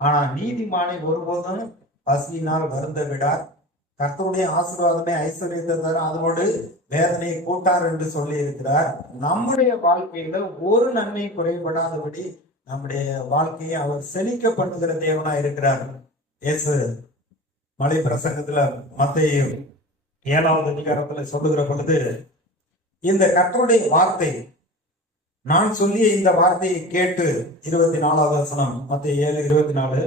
ஆனா நீதிமானை ஒருபோதும் பசியினால் வருந்த விடார். கர்த்தருடைய ஆசீர்வாதமே ஐஸ்வர்யத்தை தரும், அதனோடு வேதனையை கூட்டார் என்று சொல்லி இருக்கிறார். நம்முடைய வாழ்க்கையில ஒரு நன்மை குறைபடாதபடி நம்முடைய வாழ்க்கையை அவர் செழிக்க பண்ணுகிற தேவனா இருக்கிறார். இயேசு மலை பிரசங்கத்துல மத்தேயு 7வது அதிகாரத்துல சொல்லுகிற பொழுது, இந்த கர்த்தருடைய வார்த்தை, நான் சொல்லிய இந்த வார்த்தையை கேட்டு, 24வது வசனம் மத்தேயு 7:24,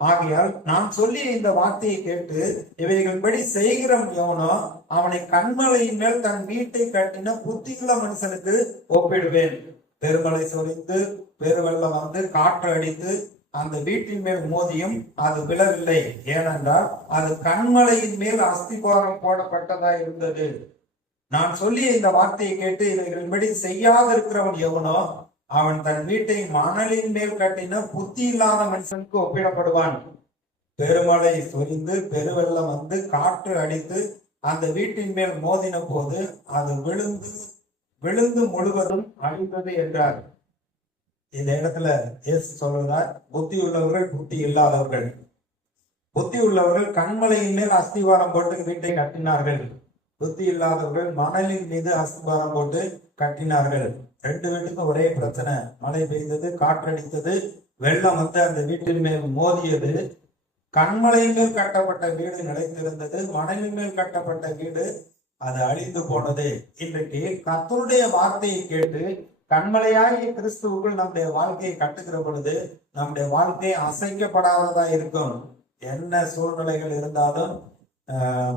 ஆகையால் நான் சொல்லிய இந்த வார்த்தையை கேட்டு இவைகள்படி செய்கிற எவனோ அவனை கண்மலையின் மேல் தன் வீட்டை கட்டின புத்தியுள்ள மனுஷனுக்கு ஒப்பிடுவேன். பெருமழை சொரிந்து பெருவெள்ளம் வந்து காற்று அடித்து அந்த வீட்டின் மேல் மோதியும் அது விழவில்லை, ஏனென்றால் அது கண்மலையின் மேல் அஸ்திபாரம் போடப்பட்டதா இருந்தது. நான் சொல்லிய இந்த வார்த்தையை கேட்டு இவைகளின்படி செய்யாதிருக்கிறவன் எவனோ அவன் தன் வீட்டை மணலின் மேல் கட்டின புத்தி இல்லாத மனுஷனுக்கு ஒப்பிடப்படுவான். பெருமழை சொரிந்து பெருவெள்ளம் வந்து காற்று அடித்து அந்த வீட்டின் மேல் மோதின போது அது விழுந்து முழுவதும் அழிந்தது என்றார். இந்த இடத்துல இயேசு சொல்றார், புத்தி உள்ளவர்கள் புத்தி இல்லாதவர்கள். புத்தி உள்ளவர்கள் கண்மலையின் மேல் அஸ்திவாரம் போட்டு வீட்டை கட்டினார்கள். புத்தி இல்லாதவர்கள் மணலின் மீது அஸ்திவாரம் போட்டு கட்டினார்கள். ரெண்டு வீட்டுக்கும் ஒரே பிரச்சனை. மழை பெய்தது, காற்றடித்தது, வெள்ளம் வந்து அந்த வீட்டின் மேல் மோதியது. கண்மலையின் மேல் கட்டப்பட்ட வீடு நிலைத்திருந்தது, மணலின் மேல் கட்டப்பட்ட வீடு அது அழிந்து போனது. இன்றைக்கு கர்த்தருடைய வார்த்தையை கேட்டு கண்மலையாகிய கிறிஸ்துவுக்குள் நம்முடைய வாழ்க்கையை கட்டுகிற பொழுது நம்முடைய வாழ்க்கை அசைக்கப்படாததா இருக்கும். என்ன சூழ்நிலைகள் இருந்தாலும்,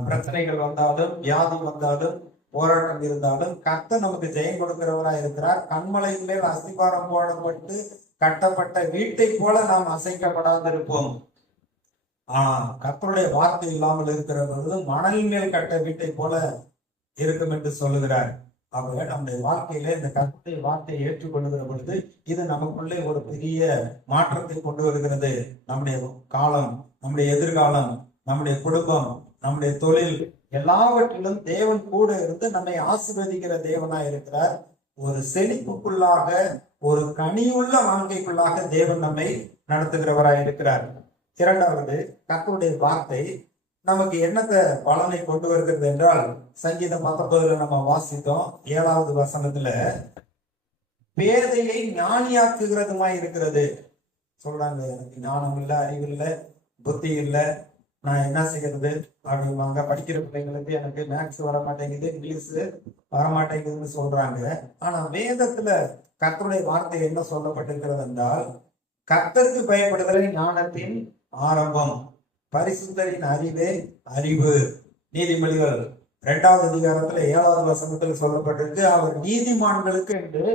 பிரச்சனைகள் வந்தாலும், வியாதி வந்தாலும், போராட்டம் இருந்தாலும் கர்த்தர் நமக்கு ஜெயம் கொடுக்கிறவரா இருக்கிறார். கண்மலையின் மேல் அஸ்திபாரம் போடப்பட்டு கட்டப்பட்ட வீட்டை போல நாம் அசைக்கப்படாது இருப்போம். கர்த்தருடைய வார்த்தை இல்லாமல் இருக்கிற பொழுது மணலின் மேல் கட்ட வீட்டை போல இருக்கும் என்று சொல்லுகிறார். அவங்க நம்முடைய வாழ்க்கையில இந்த கர்த்தருடைய வார்த்தையை ஏற்றுக்கொள்ளுகிற பொழுது இது நமக்குள்ளே ஒரு பெரிய மாற்றத்தை கொண்டு வருகிறது. நம்முடைய காலம், நம்முடைய எதிர்காலம், நம்முடைய குடும்பம், நம்முடைய தொழில் எல்லாவற்றிலும் தேவன் கூட இருந்து நம்மை ஆசீர்வதிக்கிற தேவனா இருக்கிறார். ஒரு செழிப்புக்குள்ளாக, ஒரு கனியுள்ள வாழ்க்கைக்குள்ளாக தேவன் நம்மை நடத்துகிறவராய் இருக்கிறார். இரண்டாவது, கர்த்தருடைய வார்த்தை நமக்கு என்னத்தை பலனை கொண்டு வருகிறது என்றால், சங்கீதம் 19 நம்ம வாசித்தோம் 7வது வசனத்துல, பேதையை ஞானியாக்குகிறதுமாய் இருக்கிறது. சொல்றாங்க, எனக்கு ஞானம் இல்லை, அறிவு இல்லை, புத்தி இல்லை, நான் என்ன செய்யறது அப்படிவாங்க. படிக்கிற பிள்ளைங்களுக்கு எனக்கு மேக்ஸ் வர மாட்டேங்குது, இங்கிலீஷ் வரமாட்டேங்குதுன்னு சொல்றாங்க. ஆனா வேதத்துல கர்த்தருடைய வார்த்தை என்ன சொல்லப்பட்டிருக்கிறது என்றால், கர்த்தருக்கு பயப்படுதலை ஞானத்தின் ஆரம்பம், பரிசுத்தரின் அறிவே அறிவு. நீதிமொழிகள் 2வது அதிகாரத்துல 7வது வசனத்துல சொல்லப்பட்டிருக்கு, அவர் நீதிமான்களுக்கு என்று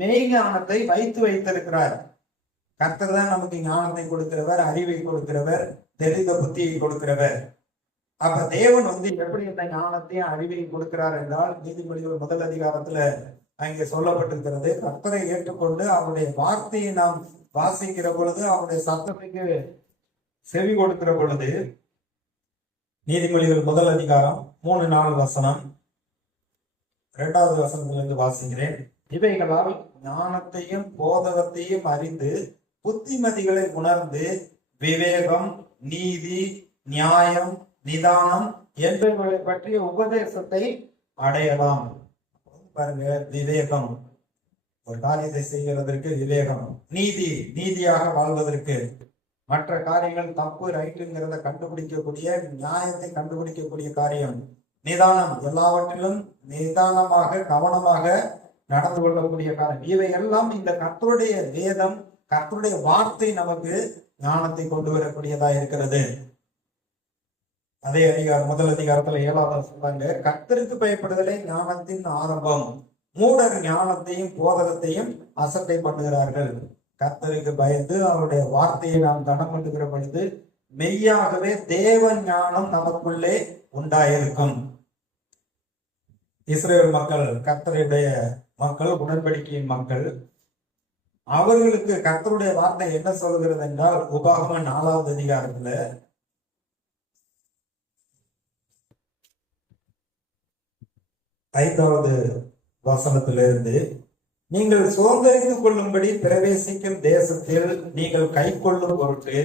மெய்ஞானத்தை வைத்திருக்கிறார். கர்த்தர் தான் நமக்கு ஞானத்தை கொடுக்கிறவர், அறிவை கொடுக்கிறவர், தெரிந்த புத்தியை கொடுக்கிறவர். அப்ப தேவன் எப்படி இந்த ஞானத்தையும் அறிவையும் கொடுக்கிறார் என்றால், நீதிமொழிகள் 1 அதிகாரத்துல அங்கே சொல்லப்பட்டிருக்கிறது, கர்த்தரை ஏற்றுக்கொண்டு அவருடைய வார்த்தையை நாம் வாசிக்கிற பொழுது, அவருடைய சத்தத்துக்கு செவி கொடுக்கிற பொழுது, நீதிமொழிகள் 1 அதிகாரம் 3-4 வசனம், 2வது வசனத்திலிருந்து வாசிக்கிறேன். இவைகளால் ஞானத்தையும் போதகத்தையும் அறிந்து புத்திமதிகளை உணர்ந்து விவேகம், நீதி, நியாயம், நிதானம் என்பவர்களை பற்றிய உபதேசத்தை அடையலாம். பாருங்க, விவேகம், ஒரு காரியத்தை செய்கிறதற்கு விவேகம். நீதி, நீதியாக வாழ்வதற்கு, மற்ற காரியங்கள் தப்பு ரைட்டுங்கிறத கண்டுபிடிக்கக்கூடிய, நியாயத்தை கண்டுபிடிக்கக்கூடிய காரியம். நிதானம், எல்லாவற்றிலும் நிதானமாக கவனமாக நடந்து கொள்ளக்கூடிய காரியம். இவை எல்லாம் இந்த கர்த்தருடைய வேதம், கர்த்தருடைய வார்த்தை நமக்கு ஞானத்தை கொண்டு வரக்கூடியதா இருக்கிறது. அதே அதிகாரம் 1 அதிகாரத்துல 7வது சொல்றாங்க, கர்த்தருக்கு பயப்படுதலே ஞானத்தின் ஆரம்பம், மூடர் ஞானத்தையும் போதகத்தையும் அசட்டை பண்ணுகிறார்கள். கர்த்தருக்கு பயந்து அவருடைய வார்த்தையை நாம் கனம் பண்ணுகிற பொழுது மெய்யாகவே தேவ ஞானம் நமக்குள்ளே உண்டாயிருக்கும். இஸ்ரேல் மக்கள் கர்த்தருடைய மக்கள், உடன்படிக்கையின் மக்கள். அவர்களுக்கு கர்த்தருடைய வார்த்தை என்ன சொல்கிறது என்றால், உபாகமம் 4வது அதிகாரத்துல 5வது வசனத்திலிருந்து, நீங்கள் சுதந்திரித்துக் கொள்ளும்படி பிரவேசிக்கும் தேசத்தில் நீங்கள் கை கொள்ளும் பொருட்டு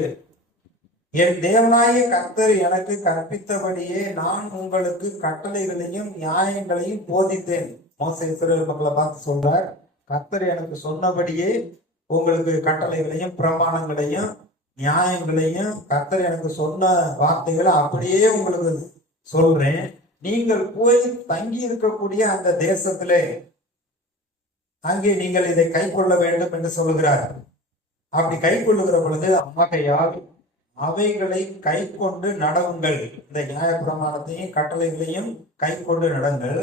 என் தேவனாகிய கர்த்தர் எனக்கு கற்பித்தபடியே நான் உங்களுக்கு கட்டளைகளையும் நியாயங்களையும் போதித்தேன். மோசே இஸ்ரவேல் மக்களை பார்த்து சொல்றார், கர்த்தர் எனக்கு சொன்னபடியே உங்களுக்கு கட்டளைகளையும் பிரமாணங்களையும் நியாயங்களையும் கர்த்தர் எனக்கு சொன்ன வார்த்தைகளை அப்படியே உங்களுக்கு சொல்றேன். நீங்கள் போய் தங்கி இருக்கக்கூடிய அந்த தேசத்திலே அங்கே நீங்கள் இதை கை கொள்ள வேண்டும் என்று சொல்லுகிறார். அப்படி கை கொள்ளுகிற பொழுது ஆகையால் அவைகளை கை கொண்டு நடவுங்கள். இந்த நியாய பிரமாணத்தையும் கட்டளைகளையும் கை கொண்டு நடங்கள்.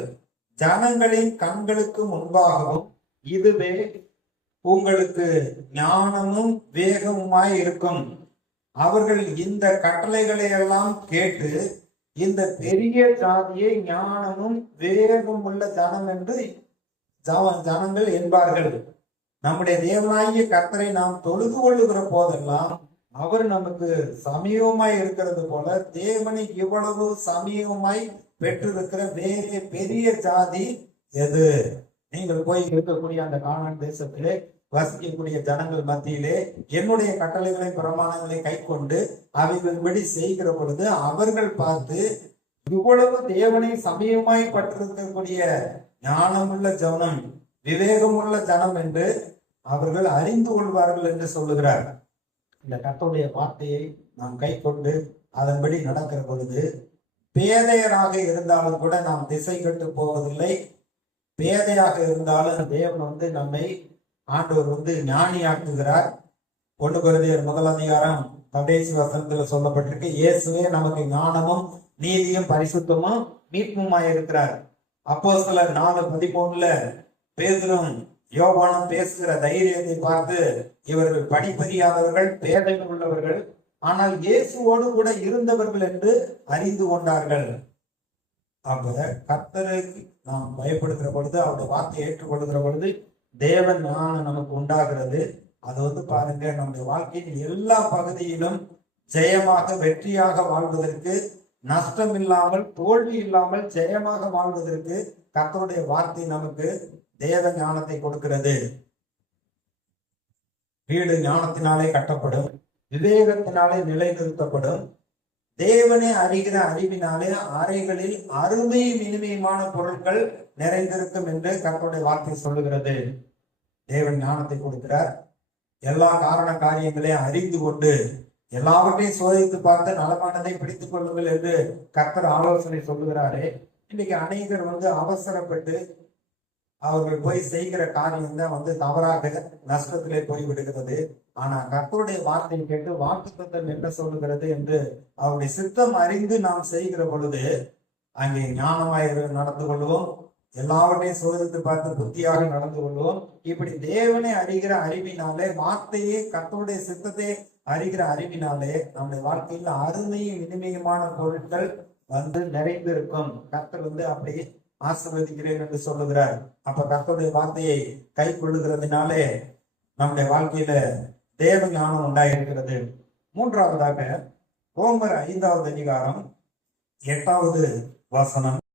ஜனங்களின் கண்களுக்கு முன்பாகவும் இதுவே உங்களுக்கு ஞானமும் வேகமுமாய் இருக்கும். அவர்கள் இந்த கட்டளைகளை எல்லாம் கேட்டு இந்த பெரிய ஜாதியை ஞானமும் வேகம் உள்ள ஜனம் என்று ஜனங்கள் என்பார்கள். நம்முடைய தேவனாகிய கர்த்தரை நாம் தொழுது கொள்ளுகிற போதெல்லாம் அவர் நமக்கு சமீபமாய் இருக்கிறது போல தேவனை இவ்வளவு சமீபமாய் பெற்றிருக்கிற வேறு பெரிய ஜாதி எது? நீங்கள் போய் இருக்கக்கூடிய அந்த கானான் தேசத்திலே வசிக்கக்கூடிய ஜனங்கள் மத்தியிலே என்னுடைய கட்டளைகளை பிரமாணங்களை கை கொண்டு அவைகளின்படி செய்கிற பொழுது அவர்கள் பார்த்து இவ்வளவு தேவனை சமயமாய் பற்றிருக்கக்கூடிய ஞானமுள்ள ஜனம், விவேகமுள்ள ஜனம் என்று அவர்கள் அறிந்து கொள்வார்கள் என்று சொல்லுகிறார். இந்த கர்த்தருடைய வார்த்தையை நாம் கை கொண்டு அதன்படி நடக்கிற பொழுது பேதையராக இருந்தாலும் கூட நாம் திசை கட்டு போவதில்லை. பேதையாக இருந்தாலும் தேவன் நம்மை ஆண்டவர் ஞானியாக்குகிறார். 1 கொரிந்தியர் 1 கடைசி வசனத்துல சொல்லப்பட்டிருக்கு, இயேசுவே நமக்கு ஞானமும் நீதியும் பரிசுத்தமும் மீட்புமாய் இருக்கிறார். அப்போஸ்தலர் 4:13 பேதுரும் யோவானும் பேசுகிற தைரியத்தை பார்த்து இவர்கள் படிப்பறியாதவர்கள், பேதைகள் உள்ளவர்கள், ஆனால் இயேசுவோடு கூட இருந்தவர்கள் என்று அறிந்து கொண்டார்கள். அப்ப கர்த்தருக்கு நாம் பயப்படுகிற பொழுது, அவருடைய வார்த்தையை ஏற்றுக்கொள்கிற பொழுது தேவன் ஞானம் நமக்கு உண்டாகிறது. அது பாருங்க, நம்முடைய வாழ்க்கையின் எல்லா பகுதியிலும் ஜெயமாக வெற்றியாக வாழ்வதற்கு, நஷ்டம் இல்லாமல் தோல்வி இல்லாமல் ஜெயமாக வாழ்வதற்கு கர்த்தருடைய வார்த்தை நமக்கு தேவ ஞானத்தை கொடுக்கிறது. வீடு ஞானத்தினாலே கட்டப்படும், விவேகத்தினாலே நிலைநிறுத்தப்படும். தேவனை அறிகிற அறிவினாலே அறைகளில் அருமையும் இனிமையுமான பொருட்கள் நிறைந்திருக்கும் என்று கர்த்தருடைய வார்த்தை சொல்லுகிறது. தேவன் ஞானத்தை கொடுக்கிறார். எல்லா காரண காரியங்களையும் அறிந்து கொண்டு எல்லாவற்றையும் சோதித்து பார்த்து நலமானதை பிடித்துக் கொள்ளுங்கள் என்று கர்த்தர் ஆலோசனை சொல்லுகிறாரே. இன்னைக்கு அநேகர் அவசரப்பட்டு அவர்கள் போய் செய்கிற காரியம் தான் தவறாக நஷ்டத்திலே போய் விடுகிறது. ஆனா கர்த்தருடைய வார்த்தையை கேட்டு வாக்குத்தத்தம் என்ன சொல்லுகிறது என்று அவருடைய சித்தம் அறிந்து நாம் செய்கிற பொழுது அங்கே ஞானமாய் நடந்து கொள்வோம். எல்லாவற்றையும் சோதித்து பார்த்து புத்தியாக நடந்து கொள்வோம். இப்படி தேவனை அறிகிற அறிவினாலே, வார்த்தையே கர்த்தருடைய சித்தத்தை அறிகிற அறிவினாலே நம்முடைய வாழ்க்கையில் அருமையும் இனிமையுமான பொருட்கள் நிறைந்திருக்கும். கர்த்தர் அப்படி ஆசீர்வதிக்கிறேன் என்று சொல்லுகிறார். அப்ப கர்த்தருடைய வார்த்தையை கை கொள்ளுகிறதுனாலே நம்முடைய வாழ்க்கையில தேவ ஞானம் உண்டாயிருக்கிறது. மூன்றாவதாக ரோமர் 5 அதிகாரம் 8 வசனம்,